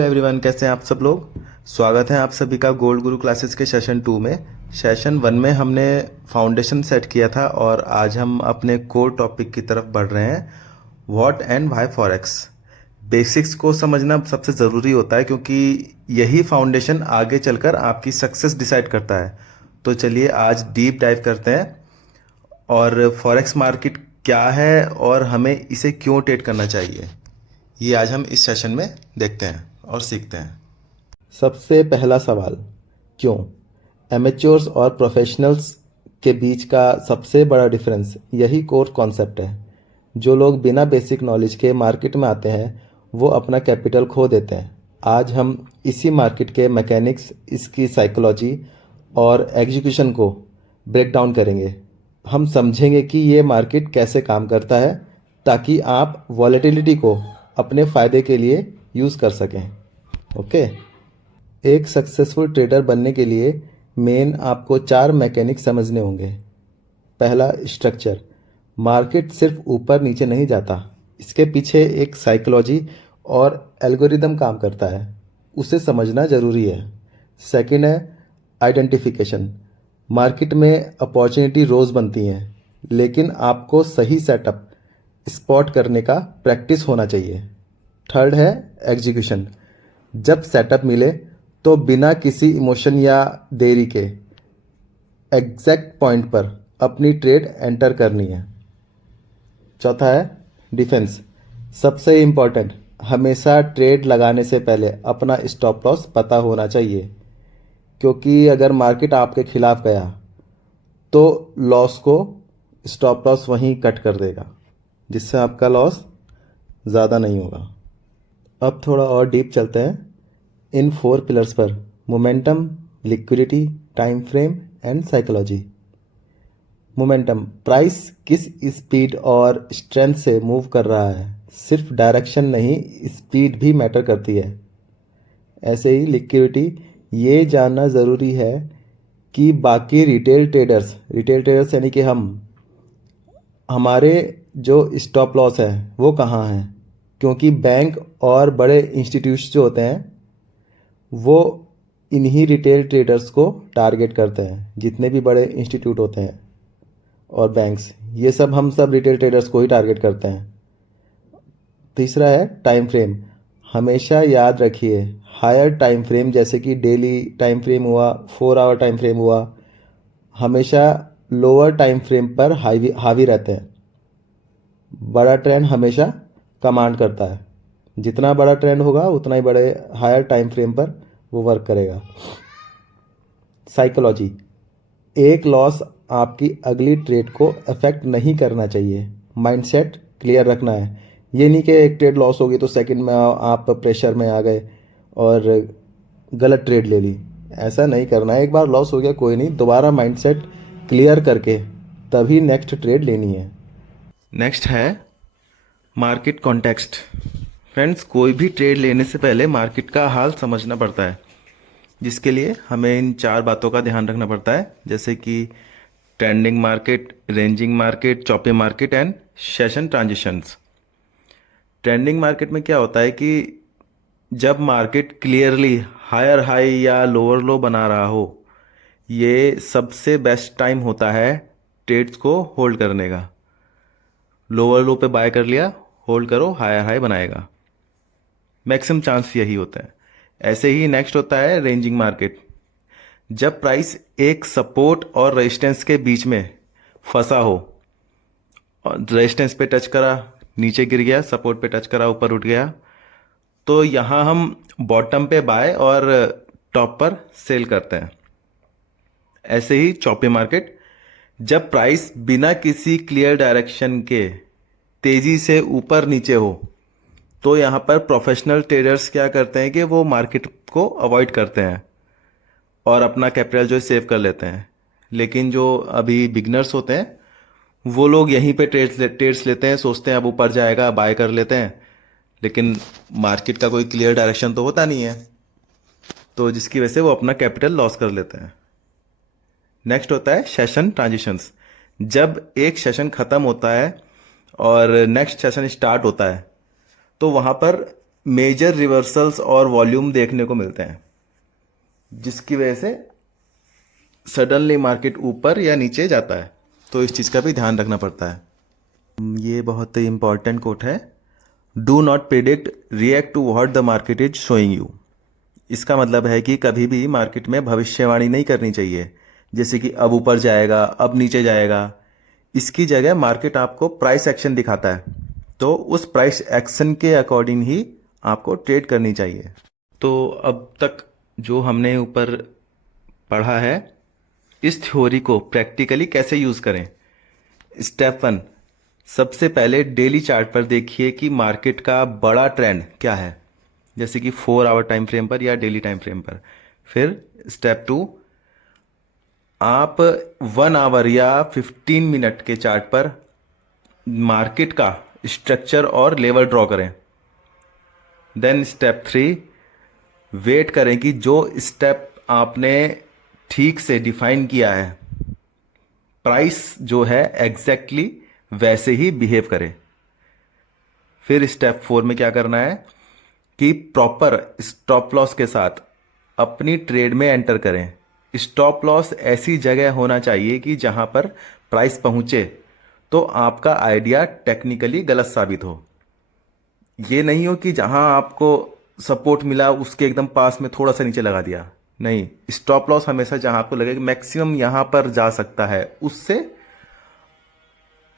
Everyone, कैसे हैं आप सब लोग। स्वागत है आप सभी का गोल्ड गुरु क्लासेस के सेशन 2 में। सेशन 1 में हमने फाउंडेशन सेट किया था और आज हम अपने कोर टॉपिक की तरफ बढ़ रहे हैं, what and why forex. Basics को समझना सबसे ज़रूरी होता है क्योंकि यही फाउंडेशन आगे चलकर आपकी सक्सेस डिसाइड करता है। तो चलिए आज डीप डाइव करते हैं और फॉरेक्स मार्केट क्या है और हमें इसे क्यों ट्रेड करना चाहिए, ये आज हम इस सेशन में देखते हैं और सीखते हैं। सबसे पहला सवाल, क्यों? एमेच्योर्स और प्रोफेशनल्स के बीच का सबसे बड़ा डिफरेंस यही कोर कॉन्सेप्ट है। जो लोग बिना बेसिक नॉलेज के मार्केट में आते हैं वो अपना कैपिटल खो देते हैं। आज हम इसी मार्केट के मैकेनिक्स, इसकी साइकोलॉजी और एग्जीक्यूशन को ब्रेक डाउन करेंगे। हम समझेंगे कि ये मार्केट कैसे काम करता है ताकि आप वॉलेटिलिटी को अपने फ़ायदे के लिए यूज़ कर सकें। ओके। एक सक्सेसफुल ट्रेडर बनने के लिए मेन आपको 4 मैकेनिक समझने होंगे। पहला, स्ट्रक्चर। मार्केट सिर्फ ऊपर नीचे नहीं जाता, इसके पीछे एक साइकोलॉजी और एल्गोरिदम काम करता है, उसे समझना ज़रूरी है। सेकंड है आइडेंटिफिकेशन। मार्केट में अपॉर्चुनिटी रोज़ बनती हैं, लेकिन आपको सही सेटअप स्पॉट करने का प्रैक्टिस होना चाहिए। थर्ड है एग्जीक्यूशन। जब सेटअप मिले तो बिना किसी इमोशन या देरी के एग्जैक्ट पॉइंट पर अपनी ट्रेड एंटर करनी है। चौथा है डिफेंस। सबसे इम्पोर्टेंट, हमेशा ट्रेड लगाने से पहले अपना स्टॉप लॉस पता होना चाहिए, क्योंकि अगर मार्केट आपके खिलाफ गया तो लॉस को स्टॉप लॉस वहीं कट कर देगा, जिससे आपका लॉस ज़्यादा नहीं होगा। अब थोड़ा और डीप चलते हैं इन 4 पिलर्स पर: momentum, liquidity, time frame and psychology. Momentum, price किस स्पीड और स्ट्रेंथ से मूव कर रहा है। सिर्फ डायरेक्शन नहीं, स्पीड भी मैटर करती है। ऐसे ही लिक्विडिटी, ये जानना ज़रूरी है कि बाकी रिटेल ट्रेडर्स यानी कि हमारे जो स्टॉप लॉस है वो कहाँ हैं, क्योंकि बैंक और बड़े इंस्टीट्यूट्स जो होते हैं वो इन्हीं रिटेल ट्रेडर्स को टारगेट करते हैं। जितने भी बड़े इंस्टीट्यूट होते हैं और बैंक्स, ये सब हम सब रिटेल ट्रेडर्स को ही टारगेट करते हैं। तीसरा है टाइम फ्रेम। हमेशा याद रखिए, हायर टाइम फ्रेम जैसे कि डेली टाइम फ्रेम हुआ, 4 आवर टाइम फ्रेम हुआ, हमेशा लोअर टाइम फ्रेम पर हावी रहते हैं। बड़ा ट्रेंड हमेशा कमांड करता है, जितना बड़ा ट्रेंड होगा उतना ही बड़े हायर टाइम फ्रेम पर वो वर्क करेगा। साइकोलॉजी, एक लॉस आपकी अगली ट्रेड को अफेक्ट नहीं करना चाहिए। माइंडसेट क्लियर रखना है। ये नहीं कि एक ट्रेड लॉस होगी तो सेकंड में आप प्रेशर में आ गए और गलत ट्रेड ले ली। ऐसा नहीं करना है। एक बार लॉस हो गया कोई नहीं, दोबारा माइंडसेट क्लियर करके तभी नेक्स्ट ट्रेड लेनी है। नेक्स्ट है मार्केट कॉन्टेक्स्ट। फ्रेंड्स, कोई भी ट्रेड लेने से पहले मार्केट का हाल समझना पड़ता है, जिसके लिए हमें इन 4 बातों का ध्यान रखना पड़ता है, जैसे कि trending market, ranging market, choppy market and session transitions. Trending market में क्या होता है कि जब मार्केट क्लियरली हायर हाई या लोअर लो बना रहा हो, ये सबसे बेस्ट टाइम होता है ट्रेड्स को होल्ड करने का। लोअर लो पे बाय कर लिया, होल्ड करो, हायर हाई बनाएगा, मैक्सिमम चांस यही होता है। ऐसे ही नेक्स्ट होता है रेंजिंग मार्केट। जब प्राइस एक सपोर्ट और रेजिस्टेंस के बीच में फंसा हो, और रेजिस्टेंस पे टच करा, नीचे गिर गया, सपोर्ट पे टच करा, ऊपर उठ गया, तो यहाँ हम बॉटम पे बाय और टॉप पर सेल करते हैं। ऐसे ही चॉपी मार्केट, जब प्राइस बिना किसी क्लियर डायरेक्शन के तेजी से ऊपर नीचे हो, तो यहाँ पर प्रोफेशनल ट्रेडर्स क्या करते हैं कि वो मार्केट को अवॉइड करते हैं और अपना कैपिटल जो सेव कर लेते हैं। लेकिन जो अभी बिगनर्स होते हैं वो लोग यहीं पे ट्रेड्स लेते हैं, सोचते हैं अब ऊपर जाएगा, बाय कर लेते हैं, लेकिन मार्केट का कोई क्लियर डायरेक्शन तो होता नहीं है, तो जिसकी वजह से वो अपना कैपिटल लॉस कर लेते हैं। नेक्स्ट होता है सेशन ट्रांजिशंस। जब एक सेशन खत्म होता है और नेक्स्ट सेशन स्टार्ट होता है, तो वहाँ पर मेजर रिवर्सल्स और वॉल्यूम देखने को मिलते हैं, जिसकी वजह से सडनली मार्केट ऊपर या नीचे जाता है। तो इस चीज़ का भी ध्यान रखना पड़ता है। ये बहुत ही इंपॉर्टेंट कोट है, do not predict, react to what the market is showing you. इसका मतलब है कि कभी भी मार्केट में भविष्यवाणी नहीं करनी चाहिए, जैसे कि अब ऊपर जाएगा, अब नीचे जाएगा। इसकी जगह मार्केट आपको प्राइस एक्शन दिखाता है, तो उस प्राइस एक्शन के अकॉर्डिंग ही आपको ट्रेड करनी चाहिए। तो अब तक जो हमने ऊपर पढ़ा है, इस थ्योरी को प्रैक्टिकली कैसे यूज़ करें। स्टेप 1, सबसे पहले डेली चार्ट पर देखिए कि मार्केट का बड़ा ट्रेंड क्या है, जैसे कि 4 आवर टाइम फ्रेम पर या डेली टाइम फ्रेम पर। फिर स्टेप 2, आप 1 आवर या 15 मिनट के चार्ट पर मार्केट का स्ट्रक्चर और लेवल ड्रॉ करें। देन स्टेप 3, वेट करें कि जो स्टेप आपने ठीक से डिफाइन किया है, प्राइस जो है एग्जैक्टली वैसे ही बिहेव करे। फिर स्टेप 4 में क्या करना है कि प्रॉपर स्टॉप लॉस के साथ अपनी ट्रेड में एंटर करें। स्टॉप लॉस ऐसी जगह होना चाहिए कि जहां पर प्राइस पहुंचे तो आपका आइडिया टेक्निकली गलत साबित हो। ये नहीं हो कि जहां आपको सपोर्ट मिला उसके एकदम पास में थोड़ा सा नीचे लगा दिया। नहीं, स्टॉप लॉस हमेशा जहां आपको लगे कि मैक्सिमम यहां पर जा सकता है, उससे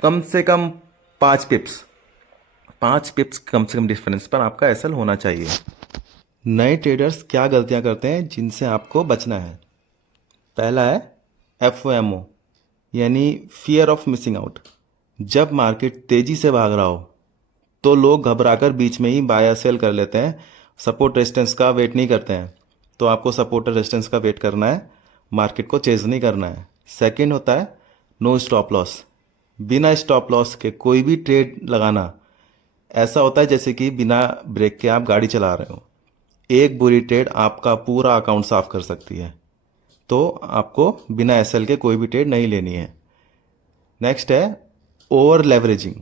कम से कम 5 पिप्स कम से कम डिफरेंस पर आपका एसएल होना चाहिए। नए ट्रेडर्स क्या गलतियां करते हैं जिनसे आपको बचना है। पहला है FOMO, यानी फियर ऑफ मिसिंग आउट। जब मार्केट तेजी से भाग रहा हो तो लोग घबराकर बीच में ही बाय या सेल कर लेते हैं, सपोर्ट रेजिस्टेंस का वेट नहीं करते हैं। तो आपको सपोर्ट रेजिस्टेंस का वेट करना है, मार्केट को चेज नहीं करना है। सेकंड होता है नो स्टॉप लॉस। बिना स्टॉप लॉस के कोई भी ट्रेड लगाना ऐसा होता है जैसे कि बिना ब्रेक के आप गाड़ी चला रहे हो। एक बुरी ट्रेड आपका पूरा अकाउंट साफ कर सकती है, तो आपको बिना एसएल के कोई भी ट्रेड नहीं लेनी है। नेक्स्ट है ओवर लेवरेजिंग।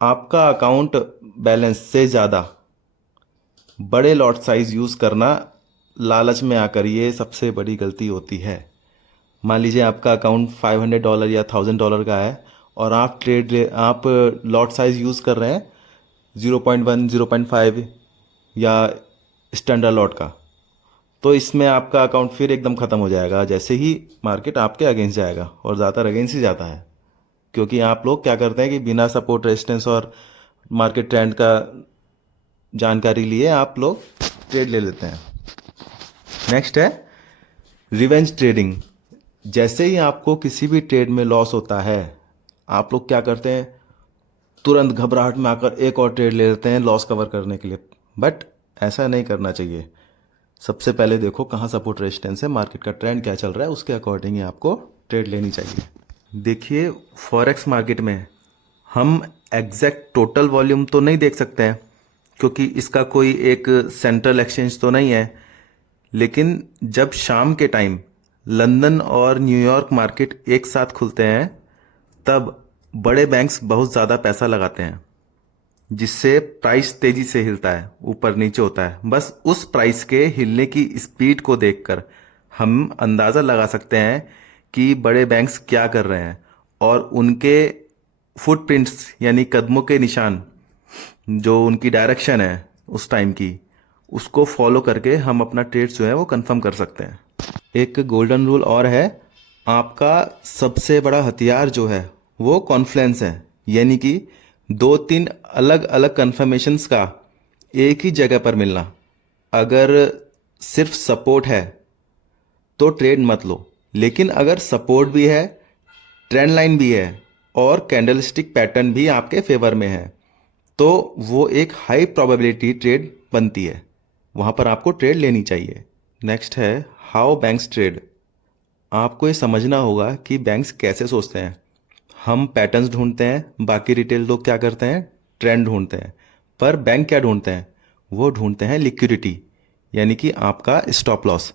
आपका अकाउंट बैलेंस से ज़्यादा बड़े लॉट साइज यूज़ करना, लालच में आकर, ये सबसे बड़ी गलती होती है। मान लीजिए आपका अकाउंट $500 या $1000 का है और आप लॉट साइज यूज़ कर रहे हैं 0.1, 0.5 या स्टैंडर्ड लॉट का, तो इसमें आपका अकाउंट फिर एकदम ख़त्म हो जाएगा जैसे ही मार्केट आपके अगेंस्ट जाएगा, और ज़्यादातर अगेंस्ट ही जाता है। क्योंकि आप लोग क्या करते हैं कि बिना सपोर्ट रेजिस्टेंस और मार्केट ट्रेंड का जानकारी लिए आप लोग ट्रेड ले लेते हैं। नेक्स्ट है रिवेंज ट्रेडिंग। जैसे ही आपको किसी भी ट्रेड में लॉस होता है, आप लोग क्या करते हैं, तुरंत घबराहट में आकर एक और ट्रेड ले लेते हैं लॉस कवर करने के लिए। बट ऐसा नहीं करना चाहिए। सबसे पहले देखो कहाँ सपोर्ट रेजिस्टेंस है, मार्केट का ट्रेंड क्या चल रहा है, उसके अकॉर्डिंग ही आपको ट्रेड लेनी चाहिए। देखिए, फॉरेक्स मार्केट में हम एग्जैक्ट टोटल वॉल्यूम तो नहीं देख सकते हैं, क्योंकि इसका कोई एक सेंट्रल एक्सचेंज तो नहीं है। लेकिन जब शाम के टाइम लंदन और न्यूयॉर्क मार्केट एक साथ खुलते हैं, तब बड़े बैंक्स बहुत ज़्यादा पैसा लगाते हैं, जिससे प्राइस तेजी से हिलता है, ऊपर नीचे होता है। बस उस प्राइस के हिलने की स्पीड को देखकर हम अंदाज़ा लगा सकते हैं कि बड़े बैंक्स क्या कर रहे हैं, और उनके फुटप्रिंट्स यानी कदमों के निशान, जो उनकी डायरेक्शन है उस टाइम की, उसको फॉलो करके हम अपना ट्रेड जो है वो कंफर्म कर सकते हैं। एक गोल्डन रूल और है, आपका सबसे बड़ा हथियार जो है वो कॉन्फ्लुएंस है, यानी कि 2-3 अलग अलग कन्फर्मेशंस का एक ही जगह पर मिलना। अगर सिर्फ सपोर्ट है तो ट्रेड मत लो, लेकिन अगर सपोर्ट भी है, ट्रेंड लाइन भी है और कैंडलस्टिक पैटर्न भी आपके फेवर में है, तो वो एक हाई प्रोबेबिलिटी ट्रेड बनती है, वहाँ पर आपको ट्रेड लेनी चाहिए। नेक्स्ट है हाउ बैंक्स ट्रेड। आपको ये समझना होगा कि बैंक्स कैसे सोचते हैं। हम पैटर्न्स ढूंढते हैं, बाकी रिटेल लोग क्या करते हैं, ट्रेंड ढूंढते हैं। पर बैंक क्या ढूंढते हैं, वो ढूंढते हैं लिक्विडिटी, यानी कि आपका स्टॉप लॉस।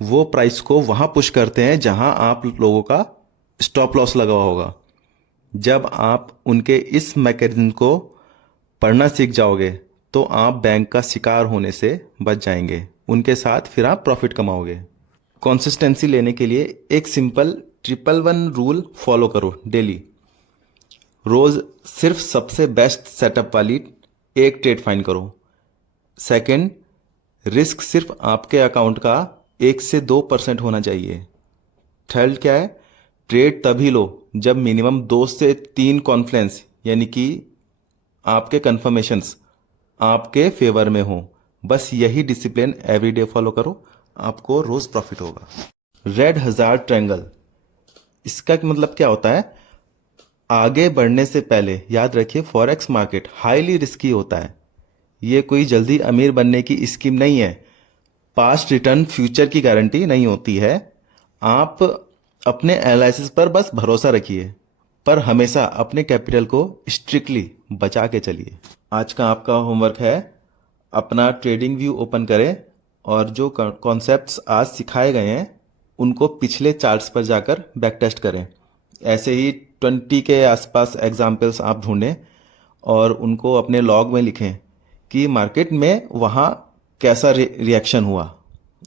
वो प्राइस को वहाँ पुश करते हैं जहाँ आप लोगों का स्टॉप लॉस लगा हुआ होगा। जब आप उनके इस मैकेनिज्म को पढ़ना सीख जाओगे, तो आप बैंक का शिकार होने से बच जाएंगे। उनके साथ फिर आप प्रॉफिट कमाओगे। कंसिस्टेंसी लेने के लिए एक सिंपल 111 रूल फॉलो करो डेली। रोज सिर्फ सबसे बेस्ट सेटअप वाली एक ट्रेड फाइंड करो। सेकंड, रिस्क सिर्फ आपके अकाउंट का 1 से 2% होना चाहिए। थर्ड क्या है, ट्रेड तभी लो जब मिनिमम 2 से 3 कॉन्फ्लेंस यानी कि आपके कन्फर्मेशंस आपके फेवर में हो। बस यही डिसिप्लिन एवरीडे फॉलो करो, आपको रोज प्रॉफिट होगा। रेड हजार्ड ट्रायंगल, इसका मतलब क्या होता है? आगे बढ़ने से पहले याद रखिए, फॉरेक्स मार्केट हाईली रिस्की होता है। ये कोई जल्दी अमीर बनने की स्कीम नहीं है। पास्ट रिटर्न फ्यूचर की गारंटी नहीं होती है। आप अपने एनालिसिस पर बस भरोसा रखिए, पर हमेशा अपने कैपिटल को स्ट्रिक्टली बचा के चलिए। आज का आपका होमवर्क है, अपना ट्रेडिंग व्यू ओपन करें और जो कॉन्सेप्ट्स आज सिखाए गए हैं उनको पिछले चार्ट्स पर जाकर बैक टेस्ट करें। ऐसे ही 20 के आसपास एग्जाम्पल्स आप ढूंढें और उनको अपने लॉग में लिखें कि मार्केट में वहाँ कैसा रिएक्शन हुआ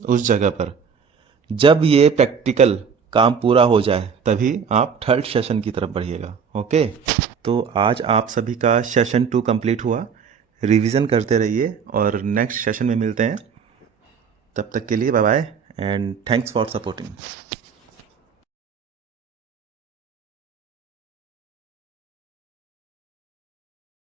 उस जगह पर। जब ये प्रैक्टिकल काम पूरा हो जाए तभी आप थर्ड सेशन की तरफ बढ़िएगा। ओके, तो आज आप सभी का सेशन 2 कंप्लीट हुआ। रिवीजन करते रहिए और नेक्स्ट सेशन में मिलते हैं। तब तक के लिए bye bye and thanks for supporting.